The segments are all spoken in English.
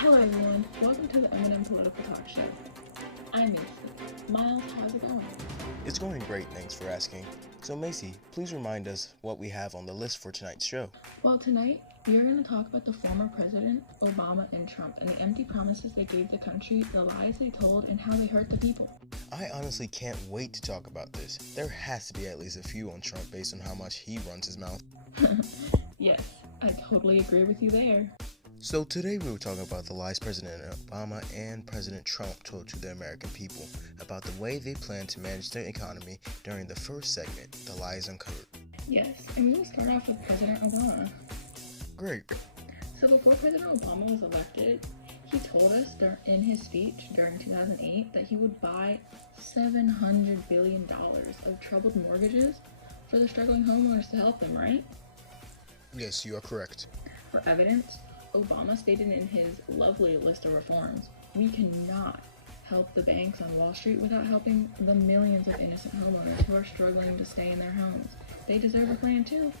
Hello everyone, welcome to the M&M Political Talk Show. I'm Macy. Miles, how's it going? It's going great, thanks for asking. So Macy, please remind us what we have on the list for tonight's show. Well, tonight we are going to talk about the former president, Obama and Trump, and the empty promises they gave the country, the lies they told, and how they hurt the people. I honestly can't wait to talk about this. There has to be at least a few on Trump based on how much he runs his mouth. Yes, I totally agree with you there. So today we were talking about the lies President Obama and President Trump told to the American people about the way they plan to manage their economy during the first segment, The Lies Uncovered. Yes, and we will start off with President Obama. Great. So before President Obama was elected, he told us in his speech during 2008 that he would buy $700 billion of troubled mortgages for the struggling homeowners to help them, right? Yes, you are correct. For evidence, Obama stated in his lovely list of reforms, we cannot help the banks on Wall Street without helping the millions of innocent homeowners who are struggling to stay in their homes. They deserve a plan too.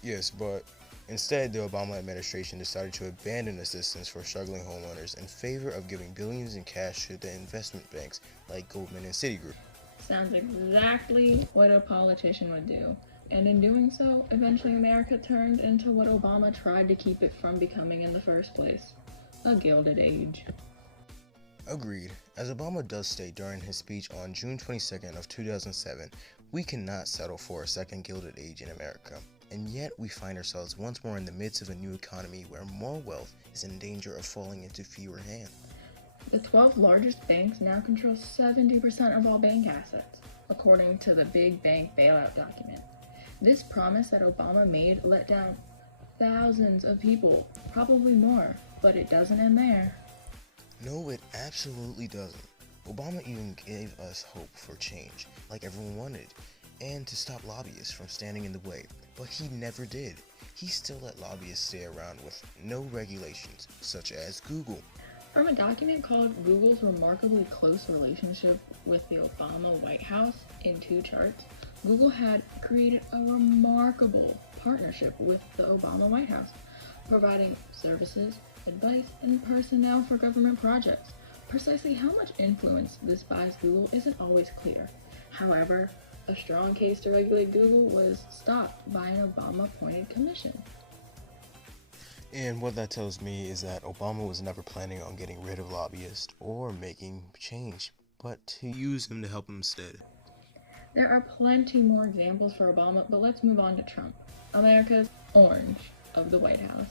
Yes, but instead, the Obama administration decided to abandon assistance for struggling homeowners in favor of giving billions in cash to the investment banks like Goldman and Citigroup. Sounds exactly what a politician would do. And in doing so, eventually America turned into what Obama tried to keep it from becoming in the first place, a Gilded Age. Agreed. As Obama does state during his speech on June 22nd of 2007, we cannot settle for a second Gilded Age in America. And yet we find ourselves once more in the midst of a new economy where more wealth is in danger of falling into fewer hands. The 12 largest banks now control 70% of all bank assets, according to the Big Bank Bailout document. This promise that Obama made let down thousands of people, probably more, but it doesn't end there. No, it absolutely doesn't. Obama even gave us hope for change, like everyone wanted, and to stop lobbyists from standing in the way, but he never did. He still let lobbyists stay around with no regulations, such as Google. From a document called Google's Remarkably Close Relationship with the Obama White House in 2 charts, Google had created a remarkable partnership with the Obama White House, providing services, advice, and personnel for government projects. Precisely how much influence this buys Google isn't always clear. However, a strong case to regulate Google was stopped by an Obama-appointed commission. And what that tells me is that Obama was never planning on getting rid of lobbyists or making change, but to use him to help him instead. There are plenty more examples for Obama, but let's move on to Trump, America's orange of the White House.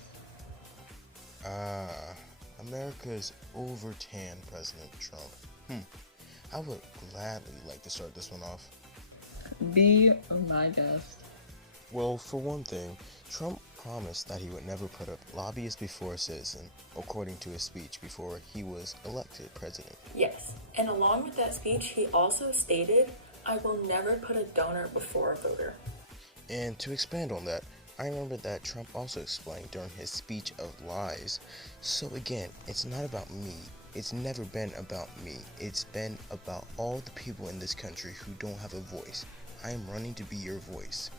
America's over-tan President Trump. I would gladly like to start this one off. Be my guest. Well, for one thing, Trump promised that he would never put a lobbyist before a citizen, according to his speech before he was elected president. Yes, and along with that speech, he also stated, I will never put a donor before a voter. And to expand on that, I remember that Trump also explained during his speech of lies. So again, it's not about me. It's never been about me. It's been about all the people in this country who don't have a voice. I am running to be your voice.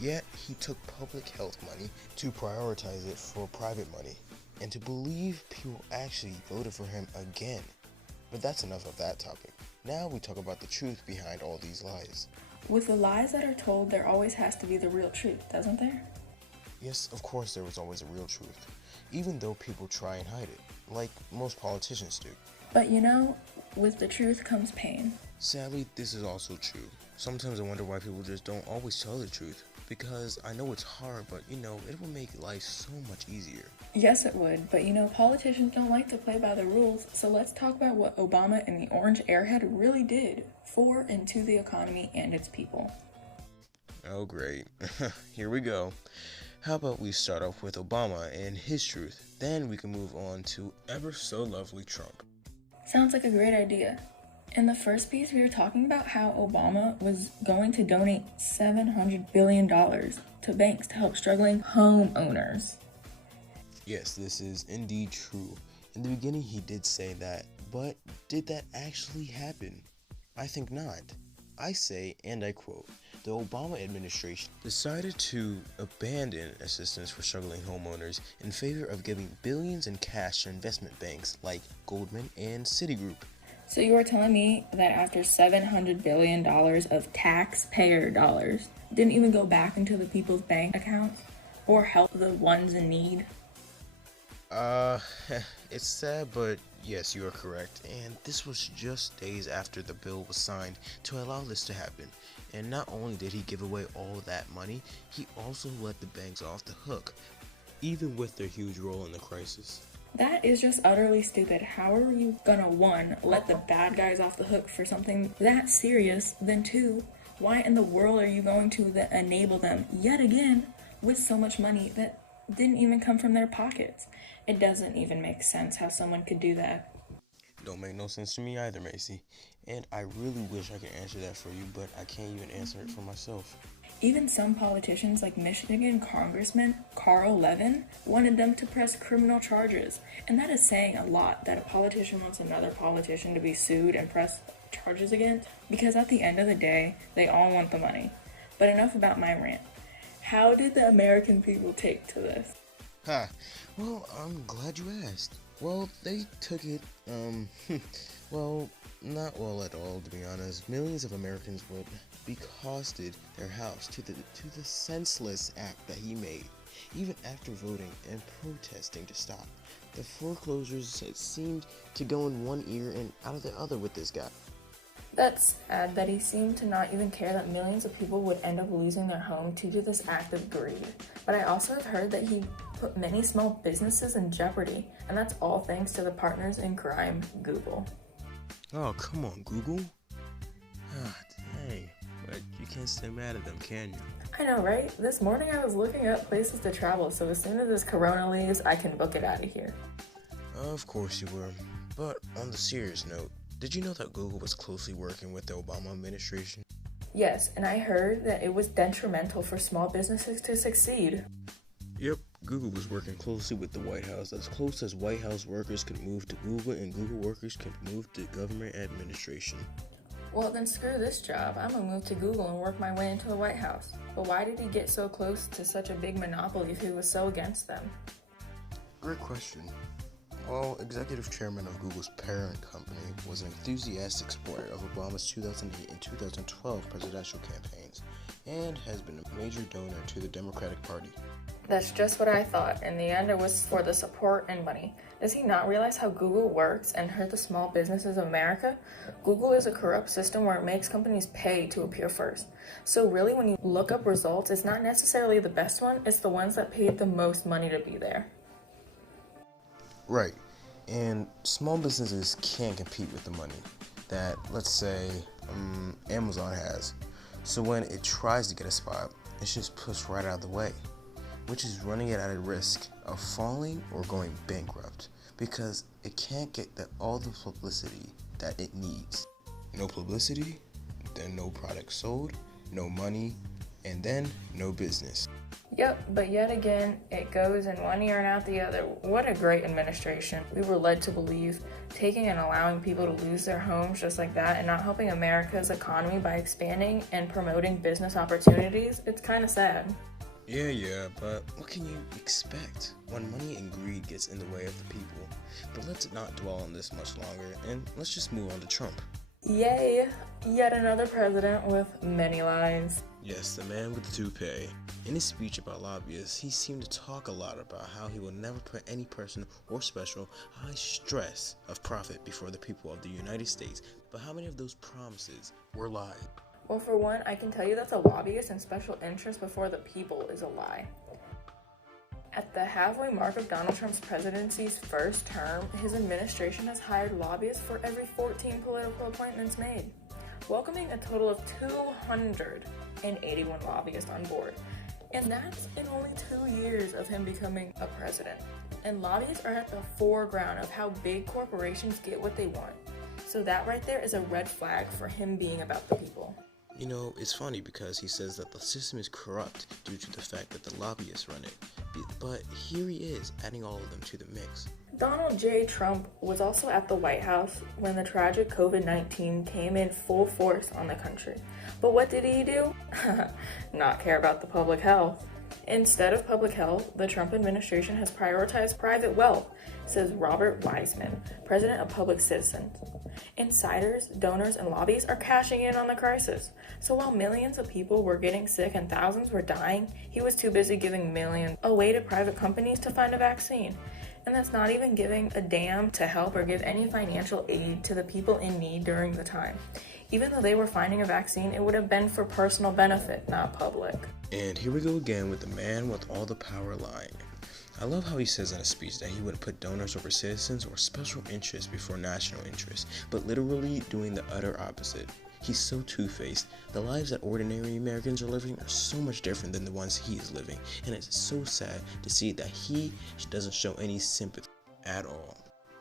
Yet, he took public health money to prioritize it for private money, and to believe people actually voted for him again. But that's enough of that topic. Now we talk about the truth behind all these lies. With the lies that are told, there always has to be the real truth, doesn't there? Yes, of course there was always a real truth, even though people try and hide it, like most politicians do. But you know, with the truth comes pain. Sadly, this is also true. Sometimes I wonder why people just don't always tell the truth. Because I know it's hard, but it will make life so much easier. Yes, it would, but politicians don't like to play by the rules, so let's talk about what Obama and the orange airhead really did for and to the economy and its people. Oh, great. Here we go. How about we start off with Obama and his truth, then we can move on to ever so lovely Trump. Sounds like a great idea. In the first piece, we were talking about how Obama was going to donate $700 billion to banks to help struggling homeowners. Yes, this is indeed true. In the beginning, he did say that, but did that actually happen? I think not. I say, and I quote, the Obama administration decided to abandon assistance for struggling homeowners in favor of giving billions in cash to investment banks like Goldman and Citigroup. So you are telling me that after $700 billion of taxpayer dollars didn't even go back into the people's bank accounts or help the ones in need? It's sad, but yes, you are correct. And this was just days after the bill was signed to allow this to happen. And not only did he give away all that money, he also let the banks off the hook, even with their huge role in the crisis. That is just utterly stupid. How are you gonna, one, let the bad guys off the hook for something that serious, then two, why in the world are you going to enable them yet again with so much money that didn't even come from their pockets? It doesn't even make sense how someone could do that. Don't make no sense to me either, Macy. And I really wish I could answer that for you, but I can't even answer it for myself. Even some politicians like Michigan Congressman Carl Levin wanted them to press criminal charges. And that is saying a lot, that a politician wants another politician to be sued and press charges against, because at the end of the day, they all want the money. But enough about my rant. How did the American people take to this? Well, I'm glad you asked. Well, they took it, well, not well at all, to be honest. Millions of Americans would be costed their house to the senseless act that he made, even after voting and protesting to stop. The foreclosures seemed to go in one ear and out of the other with this guy. That's sad that he seemed to not even care that millions of people would end up losing their home due to this act of greed. But I also have heard that he put many small businesses in jeopardy, and that's all thanks to the partners in crime, Google. Oh, come on, Google. Dang. But you can't stay mad at them, can you? I know, right? This morning I was looking up places to travel, so as soon as this corona leaves, I can book it out of here. Of course you were. But on the serious note, did you know that Google was closely working with the Obama administration? Yes, and I heard that it was detrimental for small businesses to succeed. Yep, Google was working closely with the White House, as close as White House workers could move to Google and Google workers could move to government administration. Well, then screw this job. I'm gonna move to Google and work my way into the White House. But why did he get so close to such a big monopoly if he was so against them? Great question. Well, executive chairman of Google's parent company was an enthusiastic supporter of Obama's 2008 and 2012 presidential campaigns, and has been a major donor to the Democratic Party. That's just what I thought. In the end, it was for the support and money. Does he not realize how Google works and hurt the small businesses of America? Google is a corrupt system where it makes companies pay to appear first. So really, when you look up results, it's not necessarily the best one, it's the ones that paid the most money to be there. Right, and small businesses can't compete with the money that, let's say, Amazon has. So when it tries to get a spot, it's just pushed right out of the way, which is running it at a risk of falling or going bankrupt because it can't get all the publicity that it needs. No publicity, then no product sold, no money, and then no business. Yep, but yet again, it goes in one ear and out the other. What a great administration. We were led to believe taking and allowing people to lose their homes just like that and not helping America's economy by expanding and promoting business opportunities. It's kind of sad. Yeah, but what can you expect when money and greed gets in the way of the people? But let's not dwell on this much longer, and let's just move on to Trump. Yay, yet another president with many lies. Yes, the man with the toupee. In his speech about lobbyists, he seemed to talk a lot about how he will never put any person or special high stress of profit before the people of the United States. But how many of those promises were lies? Well, for one, I can tell you that the lobbyist and special interest before the people is a lie. At the halfway mark of Donald Trump's presidency's first term, his administration has hired lobbyists for every 14 political appointments made, welcoming a total of 281 lobbyists on board. And that's in only 2 years of him becoming a president. And lobbyists are at the foreground of how big corporations get what they want. So that right there is a red flag for him being about the people. You know, it's funny because he says that the system is corrupt due to the fact that the lobbyists run it. But here he is, adding all of them to the mix. Donald J. Trump was also at the White House when the tragic COVID-19 came in full force on the country. But what did he do? Not care about the public health. Instead of public health, the Trump administration has prioritized private wealth, says Robert Wiseman, president of Public Citizens. Insiders, donors, and lobbies are cashing in on the crisis. So while millions of people were getting sick and thousands were dying, he was too busy giving millions away to private companies to find a vaccine. And that's not even giving a damn to help or give any financial aid to the people in need during the time. Even though they were finding a vaccine, it would have been for personal benefit, not public. And here we go again with the man with all the power lying. I love how he says in a speech that he wouldn't put donors over citizens or special interests before national interests, but literally doing the utter opposite. He's so two-faced. The lives that ordinary Americans are living are so much different than the ones he is living, and it's so sad to see that he doesn't show any sympathy at all.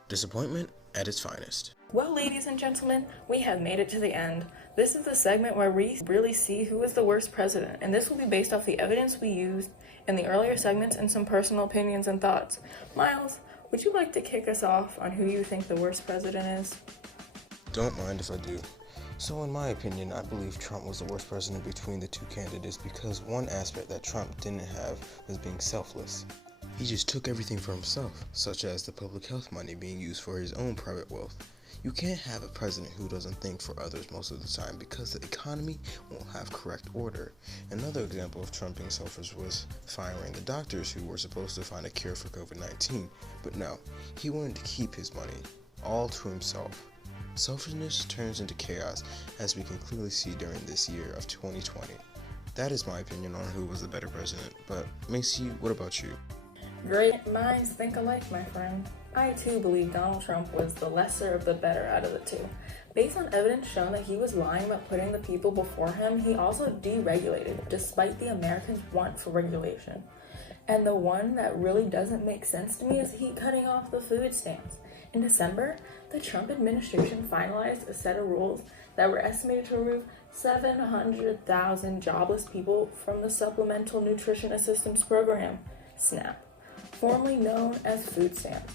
Disappointment at its finest. Well, ladies and gentlemen, we have made it to the end. This is the segment where we really see who is the worst president, and this will be based off the evidence we used in the earlier segments and some personal opinions and thoughts. Miles, would you like to kick us off on who you think the worst president is? Don't mind if I do. So in my opinion, I believe Trump was the worst president between the two candidates because one aspect that Trump didn't have was being selfless. He just took everything for himself, such as the public health money being used for his own private wealth. You can't have a president who doesn't think for others most of the time because the economy won't have correct order. Another example of Trump being selfish was firing the doctors who were supposed to find a cure for COVID-19, but no, he wanted to keep his money all to himself. Selfishness turns into chaos, as we can clearly see during this year of 2020. That is my opinion on who was the better president, but Macy, what about you? Great minds think alike, my friend. I too believe Donald Trump was the lesser of the better out of the two. Based on evidence shown that he was lying about putting the people before him, he also deregulated, despite the Americans' want for regulation. And the one that really doesn't make sense to me is he cutting off the food stamps. In December, the Trump administration finalized a set of rules that were estimated to remove 700,000 jobless people from the Supplemental Nutrition Assistance Program, SNAP, formerly known as food stamps.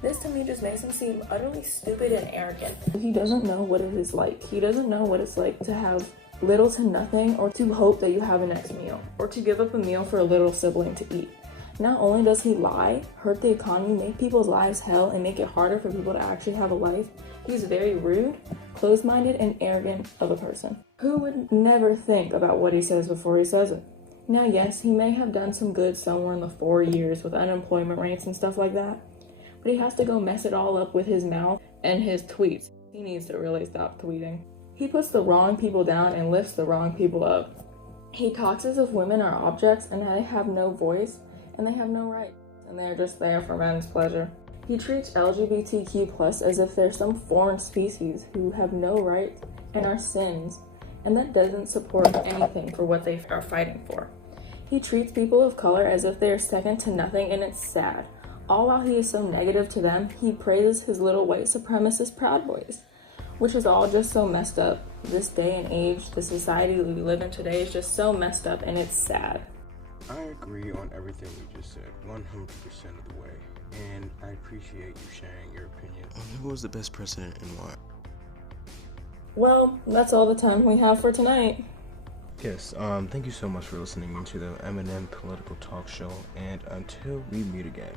This to me just makes him seem utterly stupid and arrogant. He doesn't know what it is like. He doesn't know what it's like to have little to nothing, or to hope that you have a next meal, or to give up a meal for a little sibling to eat. Not only does he lie, hurt the economy, make people's lives hell, and make it harder for people to actually have a life, he's very rude, closed-minded, and arrogant of a person. Who would never think about what he says before he says it? Now, yes, he may have done some good somewhere in the 4 years with unemployment rates and stuff like that, but he has to go mess it all up with his mouth and his tweets. He needs to really stop tweeting. He puts the wrong people down and lifts the wrong people up. He talks as if women are objects and they have no voice and they have no rights, and they're just there for men's pleasure. He treats LGBTQ+ as if they're some foreign species who have no rights and are sins, and that doesn't support anything for what they are fighting for. He treats people of color as if they are second to nothing, and it's sad. All while he is so negative to them, he praises his little white supremacist Proud Boys, which is all just so messed up. This day and age, the society that we live in today is just so messed up, and it's sad. I agree on everything you just said, 100% of the way, and I appreciate you sharing your opinion on who was the best president and why. Well, that's all the time we have for tonight. Yes, thank you so much for listening to the Eminem Political Talk Show, and until we meet again.